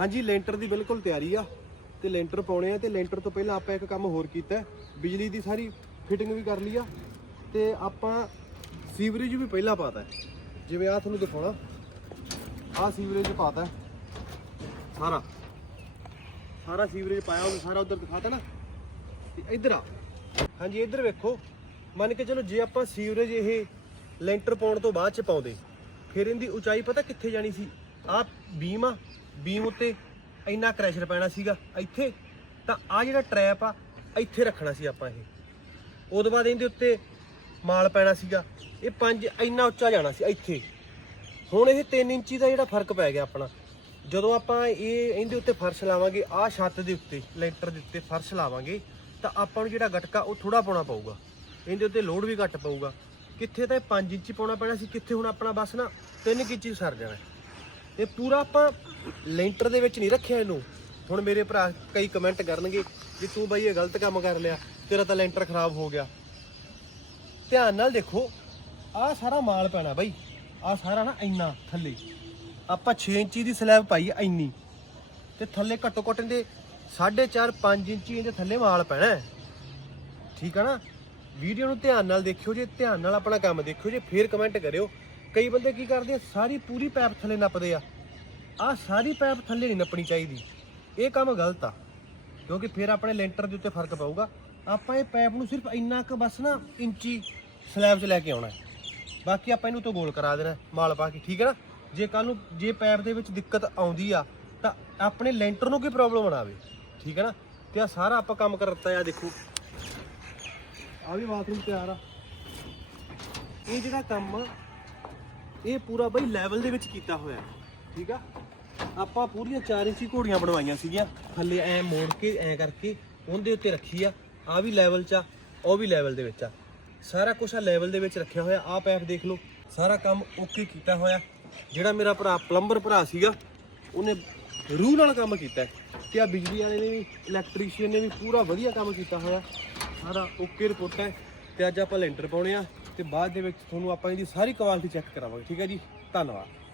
ਹਾਂਜੀ, ਲੈਂਟਰ ਦੀ ਬਿਲਕੁਲ ਤਿਆਰੀ ਆ ਤੇ ਲੈਂਟਰ ਪਾਉਣੇ ਆ ਤੇ ਲੈਂਟਰ ਤੋਂ ਪਹਿਲਾਂ ਆਪਾਂ ਇੱਕ ਕੰਮ ਹੋਰ ਕੀਤਾ। ਬਿਜਲੀ ਦੀ ਸਾਰੀ ਫਿਟਿੰਗ ਵੀ ਕਰ ਲਈ ਆ ਤੇ ਆਪਾਂ ਸੀਵਰੇਜ ਵੀ ਪਹਿਲਾਂ ਪਾਤਾ ਹੈ। ਜਿਵੇਂ ਆ ਤੁਹਾਨੂੰ ਦਿਖਾਉਣਾ। ਆ ਸੀਵਰੇਜ ਪਾਤਾ ਹੈ। ਸਾਰਾ। ਸਾਰਾ ਸੀਵਰੇਜ ਪਾਇਆ, ਉਹ ਸਾਰਾ ਉਧਰ ਦਿਖਾਤਾ ਨਾ। ਤੇ ਇੱਧਰ ਆ। ਹਾਂਜੀ, ਇੱਧਰ ਵੇਖੋ। ਮੰਨ ਕੇ ਚਲੋ ਜੇ ਆਪਾਂ ਸੀਵਰੇਜ ਇਹ ਲੈਂਟਰ ਪਾਉਣ ਤੋਂ ਬਾਅਦ ਚ ਪਾਉਂਦੇ, ਫਿਰ ਇਹਦੀ ਉਚਾਈ ਪਤਾ ਕਿੱਥੇ ਜਾਣੀ ਸੀ? ਆ ਬੀਮ ਆ। ਬੀਮ ਉੱਤੇ ਇੰਨਾ ਕ੍ਰੈਸ਼ਰ ਪੈਣਾ ਸੀਗਾ ਇੱਥੇ, ਤਾਂ ਆ ਜਿਹੜਾ ਟਰੈਪ ਆ, ਇੱਥੇ ਰੱਖਣਾ ਸੀ ਆਪਾਂ ਇਹ। ਉਹਦੇ ਬਾਅਦ ਇਹਦੇ ਉੱਤੇ ਮਾਲ ਪੈਣਾ ਸੀਗਾ। ਇਹ ਪੰਜ ਇੰਨਾ ਉੱਚਾ ਜਾਣਾ ਸੀ ਇੱਥੇ। ਹੁਣ ਇਹ 3 ਇੰਚੀ ਦਾ ਜਿਹੜਾ ਫ਼ਰਕ ਪੈ ਗਿਆ ਆਪਣਾ। ਜਦੋਂ ਆਪਾਂ ਇਹ ਇਹਦੇ ਉੱਤੇ ਫਰਸ਼ ਲਾਵਾਂਗੇ, ਆਹ ਛੱਤ ਦੇ ਉੱਤੇ, ਲੈਂਟਰ ਦੇ ਉੱਤੇ ਫਰਸ਼ ਲਾਵਾਂਗੇ, ਤਾਂ ਆਪਾਂ ਨੂੰ ਜਿਹੜਾ ਗਟਕਾ ਉਹ ਥੋੜਾ ਪਾਉਣਾ ਪਊਗਾ। ਇਹਦੇ ਉੱਤੇ ਲੋਡ ਵੀ ਘੱਟ ਪਊਗਾ। ਕਿੱਥੇ ਤਾਂ ਇਹ 5 ਇੰਚੀ ਪਾਉਣਾ ਪੈਣਾ ਸੀ, ਕਿੱਥੇ ਹੁਣ ਆਪਣਾ ਬਸ ਨਾ 3 ਇੰਚੀ ਸਰ ਜਾਣਾ। ਇਹ ਪੂਰਾ ਆਪਾਂ ਲੈਂਟਰ ਦੇ ਵਿੱਚ ਨਹੀਂ ਰੱਖਿਆ ਇਹਨੂੰ। ਹੁਣ ਮੇਰੇ ਭਰਾ ਕਈ ਕਮੈਂਟ ਕਰਨਗੇ ਵੀ ਤੂੰ ਬਾਈ ਇਹ ਗਲਤ ਕੰਮ ਕਰ ਲਿਆ, ਤੇਰਾ ਤਾਂ ਲੈਂਟਰ ਖਰਾਬ ਹੋ ਗਿਆ। ਧਿਆਨ ਨਾਲ ਦੇਖੋ, ਆਹ ਸਾਰਾ ਮਾਲ ਪੈਣਾ ਬਾਈ। ਆਹ ਸਾਰਾ ਨਾ ਇੰਨਾ ਥੱਲੇ। ਆਪਾਂ 6 ਇੰਚੀ ਦੀ ਸਲੈਬ ਪਾਈ ਇੰਨੀ। ਤੇ ਥੱਲੇ ਘੱਟੋ ਘੱਟ ਇਹਦੇ 4.5 5 ਇੰਚੀ ਇਹਦੇ ਥੱਲੇ ਮਾਲ ਪੈਣਾ ਠੀਕ ਆ ਨਾ? ਵੀਡੀਓ ਨੂੰ ਧਿਆਨ ਨਾਲ ਦੇਖਿਓ, ਜੇ ਧਿਆਨ ਨਾਲ ਆਪਣਾ ਕੰਮ ਦੇਖਿਓ, ਜੇ ਫੇਰ ਕਮੈਂਟ ਕਰਿਓ। ਕਈ ਬੰਦੇ ਕੀ ਕਰਦੇ ਆ, ਸਾਰੀ ਪੂਰੀ ਪੈਪ ਥੱਲੇ ਨੱਪਦੇ ਆ। ਆਹ ਸਾਰੀ ਪੈਪ ਥੱਲੇ ਨਹੀਂ ਨੱਪਣੀ ਚਾਹੀਦੀ। ਇਹ ਕੰਮ ਗਲਤ ਆ ਕਿਉਂਕਿ ਫਿਰ ਆਪਣੇ ਲੈਂਟਰ ਦੇ ਉੱਤੇ ਫ਼ਰਕ ਪਊਗਾ। ਆਪਾਂ ਇਹ ਪੈਪ ਨੂੰ ਸਿਰਫ ਇੰਨਾ ਕੁ ਬਸ ਨਾ ਇੰਚੀ ਸਲੈਬ 'ਚ ਲੈ ਕੇ ਆਉਣਾ ਹੈ। ਬਾਕੀ ਆਪਾਂ ਇਹਨੂੰ ਤੋਂ ਗੋਲ ਕਰਾ ਦੇਣਾ ਹੈ, ਮਾਲ ਪਾ ਕੇ ਠੀਕ ਹੈ ਨਾ? ਜੇ ਕੱਲ ਨੂੰ ਜੇ ਪੈਪ ਦੇ ਵਿੱਚ ਦਿੱਕਤ ਆਉਂਦੀ ਆ ਤਾਂ ਆਪਣੇ ਲੈਂਟਰ ਨੂੰ ਕੀ ਪ੍ਰੋਬਲਮ ਨਾ ਆਵੇ ਠੀਕ ਹੈ ਨਾ? ਤੇ ਆ ਸਾਰਾ ਆਪਾਂ ਕੰਮ ਕਰ ਦਿੱਤਾ ਆ ਦੇਖੋ। ਆ ਵੀ ਬਾਥਰੂਮ ਤਿਆਰ ਆ। ਇਹ ਜਿਹੜਾ ਕੰਮ ਆ ਇਹ ਪੂਰਾ ਬਈ ਲੈਵਲ ਦੇ ਵਿੱਚ ਕੀਤਾ ਹੋਇਆ ਹੈ, ਠੀਕ ਆ? ਆਪਾਂ ਪੂਰੀਆਂ 4 ਇੰਚੀ ਘੋੜੀਆਂ ਬਣਵਾਈਆਂ ਸੀਗੀਆਂ। ਥੱਲੇ ਐ ਮੋੜ ਕੇ, ਐ ਕਰਕੇ ਉਹਦੇ ਉੱਤੇ ਰੱਖੀ ਆ। ਆ ਵੀ ਲੈਵਲ 'ਚ ਆ, ਉਹ ਵੀ ਲੈਵਲ ਦੇ ਵਿੱਚ ਆ। ਸਾਰਾ ਕੁਝ ਆ ਲੈਵਲ ਦੇ ਵਿੱਚ ਰੱਖਿਆ ਹੋਇਆ ਆ ਪੈਪ ਦੇਖ ਲਓ। ਸਾਰਾ ਕੰਮ ਓਕੇ ਕੀਤਾ ਹੋਇਆ। ਜਿਹੜਾ ਮੇਰਾ ਭਰਾ ਪਲੰਬਰ ਭਰਾ ਸੀਗਾ, ਉਹਨੇ ਰੂਹ ਨਾਲ ਕੰਮ ਕੀਤਾ। ਹੈ। ਤੇ ਆ ਬਿਜਲੀ ਵਾਲੇ ਨੇ ਵੀ ਇਲੈਕਟ੍ਰੀਸ਼ੀਅਨ ਨੇ ਵੀ ਪੂਰਾ ਵਧੀਆ ਕੰਮ ਕੀਤਾ ਹੋਇਆ। ਸਾਰਾ ਓਕੇ ਰਿਪੋਰਟ ਹੈ। ਤੇ ਅੱਜ ਆਪਾਂ ਲੈਂਟਰ ਪਾਉਣੇ ਆ। ਤੇ ਬਾਅਦ ਦੇ ਵਿੱਚ ਤੁਹਾਨੂੰ ਆਪਾਂ ਇਹਦੀ ਸਾਰੀ ਕੁਆਲਿਟੀ ਚੈੱਕ ਕਰਾਵਾਂਗੇ। ਠੀਕ ਹੈ ਜੀ? ਧੰਨਵਾਦ।